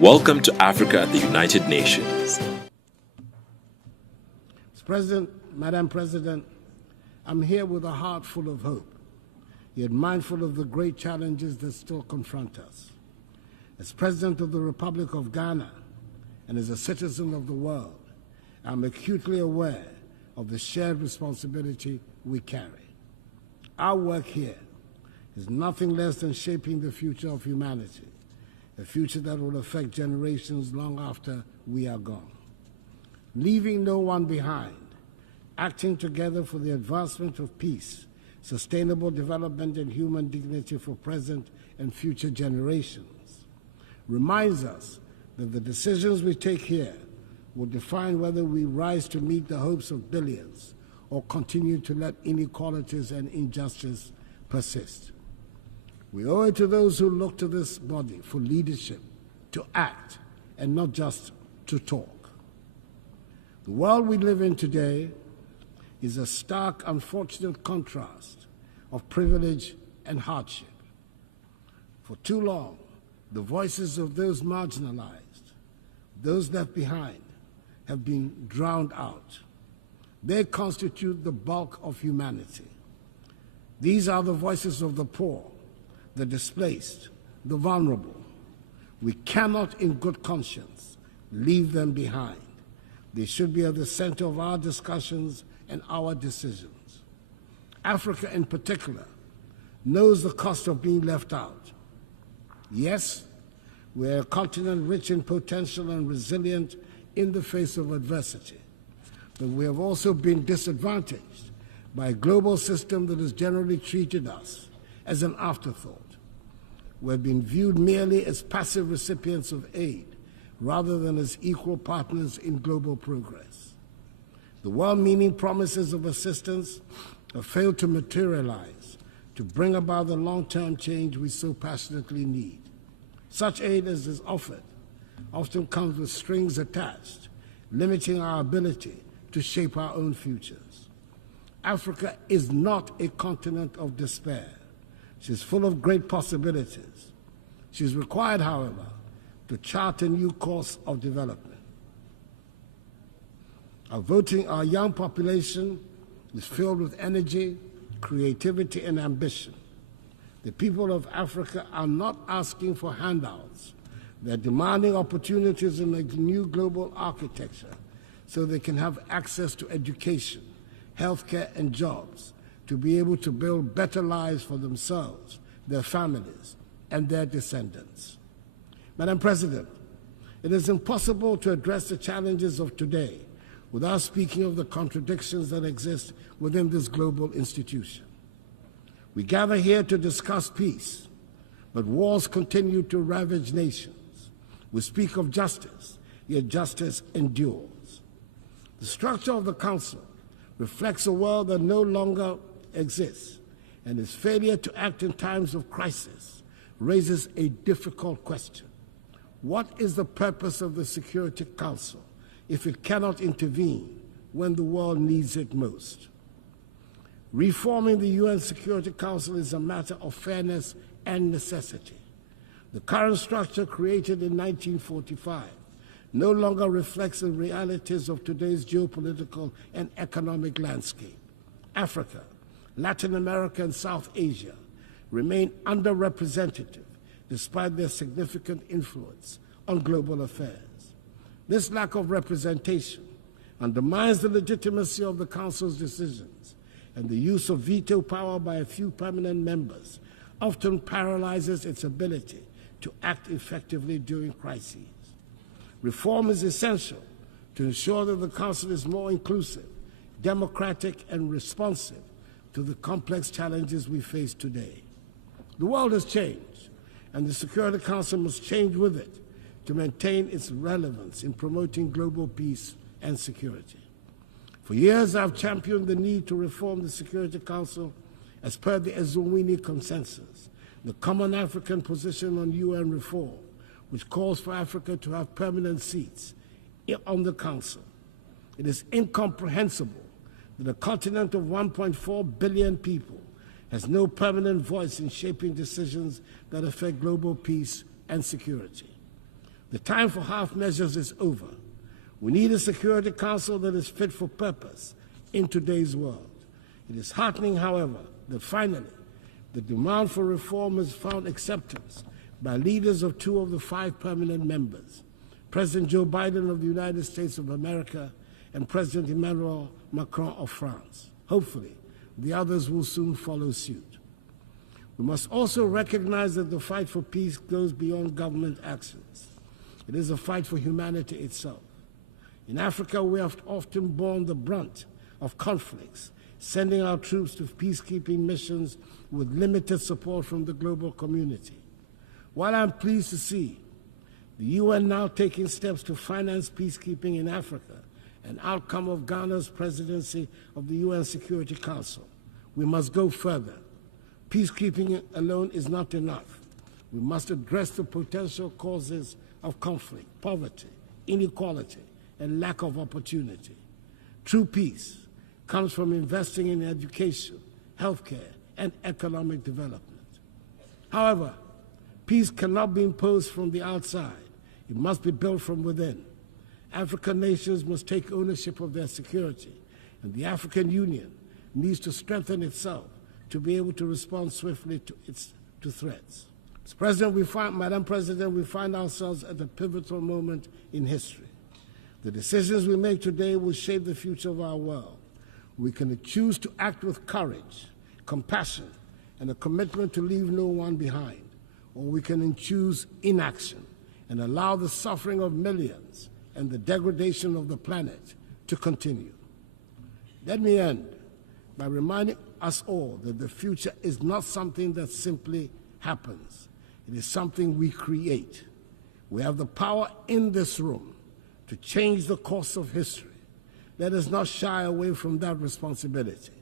Welcome to Africa at the United Nations. Mr. President, Madam President, I'm here with a heart full of hope, yet mindful of the great challenges that still confront us. As President of the Republic of Ghana and as a citizen of the world, I'm acutely aware of the shared responsibility we carry. Our work here is nothing less than shaping the future of humanity, a future that will affect generations long after we are gone. Leaving no one behind, acting together for the advancement of peace, sustainable development, and human dignity for present and future generations, reminds us that the decisions we take here will define whether we rise to meet the hopes of billions or continue to let inequalities and injustice persist. We owe it to those who look to this body for leadership, to act, and not just to talk. The world we live in today is a stark, unfortunate contrast of privilege and hardship. For too long, the voices of those marginalized, those left behind, have been drowned out. They constitute the bulk of humanity. These are the voices of the poor, the displaced, the vulnerable. We cannot, in good conscience, leave them behind. They should be at the center of our discussions and our decisions. Africa, in particular, knows the cost of being left out. Yes, we're a continent rich in potential and resilient in the face of adversity, but we have also been disadvantaged by a global system that has generally treated us as an afterthought. We've been viewed merely as passive recipients of aid rather than as equal partners in global progress. The well-meaning promises of assistance have failed to materialize to bring about the long-term change we so passionately need. Such aid as is offered often comes with strings attached, limiting our ability to shape our own futures. Africa is not a continent of despair. She's full of great possibilities. She's required, however, to chart a new course of development. Our young population is filled with energy, creativity, and ambition. The people of Africa are not asking for handouts. They're demanding opportunities in a new global architecture so they can have access to education, healthcare, and jobs, to be able to build better lives for themselves, their families, and their descendants. Madam President, it is impossible to address the challenges of today without speaking of the contradictions that exist within this global institution. We gather here to discuss peace, but wars continue to ravage nations. We speak of justice, yet justice endures. The structure of the Council reflects a world that no longer exists, and its failure to act in times of crisis raises a difficult question. What is the purpose of the Security Council if it cannot intervene when the world needs it most? Reforming the UN Security Council is a matter of fairness and necessity. The current structure, created in 1945, no longer reflects the realities of today's geopolitical and economic landscape. Africa, Latin America, and South Asia remain underrepresented despite their significant influence on global affairs. This lack of representation undermines the legitimacy of the Council's decisions, and the use of veto power by a few permanent members often paralyzes its ability to act effectively during crises. Reform is essential to ensure that the Council is more inclusive, democratic, and responsive to the complex challenges we face today. The world has changed, and the Security Council must change with it to maintain its relevance in promoting global peace and security. For years, I've championed the need to reform the Security Council as per the Eswatini Consensus, the common African position on UN reform, which calls for Africa to have permanent seats on the Council. It is incomprehensible that a continent of 1.4 billion people has no permanent voice in shaping decisions that affect global peace and security. The time for half measures is over. We need a Security Council that is fit for purpose in today's world. It is heartening, however, that finally the demand for reform has found acceptance by leaders of 2 of the 5 permanent members, President Joe Biden of the United States of America and President Emmanuel Macron of France. Hopefully, the others will soon follow suit. We must also recognize that the fight for peace goes beyond government actions. It is a fight for humanity itself. In Africa, we have often borne the brunt of conflicts, sending our troops to peacekeeping missions with limited support from the global community. While I'm pleased to see the UN now taking steps to finance peacekeeping in Africa, an outcome of Ghana's presidency of the UN Security Council, we must go further. Peacekeeping alone is not enough. We must address the potential causes of conflict, poverty, inequality, and lack of opportunity. True peace comes from investing in education, healthcare, and economic development. However, peace cannot be imposed from the outside. It must be built from within. African nations must take ownership of their security, and the African Union needs to strengthen itself to be able to respond swiftly to threats. Madam President, we find ourselves at a pivotal moment in history. The decisions we make today will shape the future of our world. We can choose to act with courage, compassion, and a commitment to leave no one behind, or we can choose inaction and allow the suffering of millions and the degradation of the planet to continue. Let me end by reminding us all that the future is not something that simply happens. It is something we create. We have the power in this room to change the course of history. Let us not shy away from that responsibility.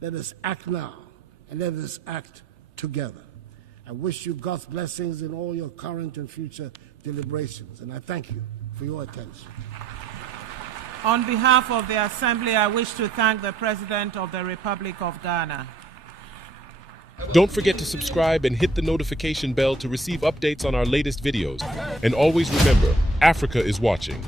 Let us act now, and let us act together. I wish you God's blessings in all your current and future deliberations, and I thank you for your attention. On behalf of the Assembly, I wish to thank the President of the Republic of Ghana. Don't forget to subscribe and hit the notification bell to receive updates on our latest videos. And always remember, Africa is watching.